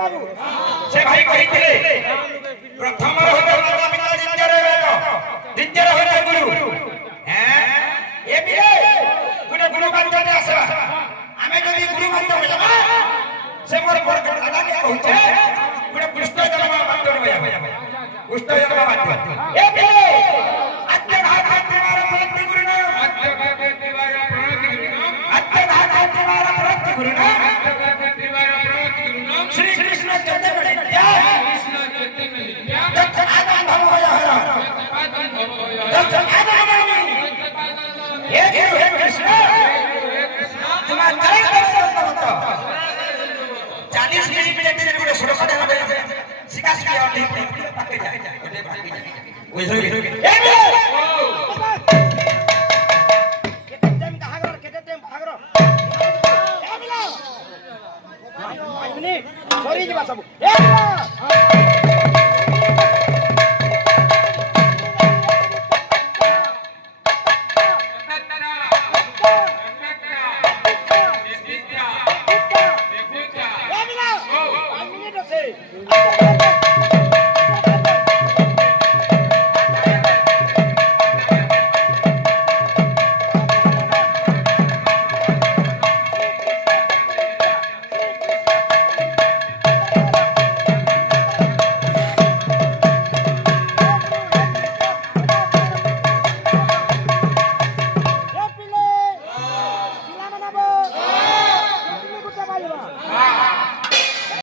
से भाई कहिथिले प्रथम होता माता पिता द्वितीय वेद द्वितीय होता गुरु हैं ए बिले गुरु गुरु बातटे आसवा आमे जदी गुरु बात होइबा से मोर पर दादा के कहूचे गुरु कृष्ण जन्म बात होइबा कृष्ण जन्म बात ए बिले आत्य घात तुम्हारा प्रति गुरु नाम आत्य घात तुम्हारा प्रति गुरु नाम आत्य घात तुम्हारा प्रति गुरु नाम आत्य घात तुम्हारा प्रति गुरु नाम श्री कृष्ण चैतन्य विद्या कृष्ण चैतन्य विद्या दत्त आदम भव होया हरा दत्त आदम नामी हे गुरु हे कृष्ण तुम्हारा चरण दर्शन करता 40 मिनिट में तेरे को सुरक्षा देना पड़ेगा सिका सिका और ठीक पक्के जाए ओटे भागी जाए ओए ए केते टाइम भाग रो ए मिला 5 मिनिट सॉरी जी सब ए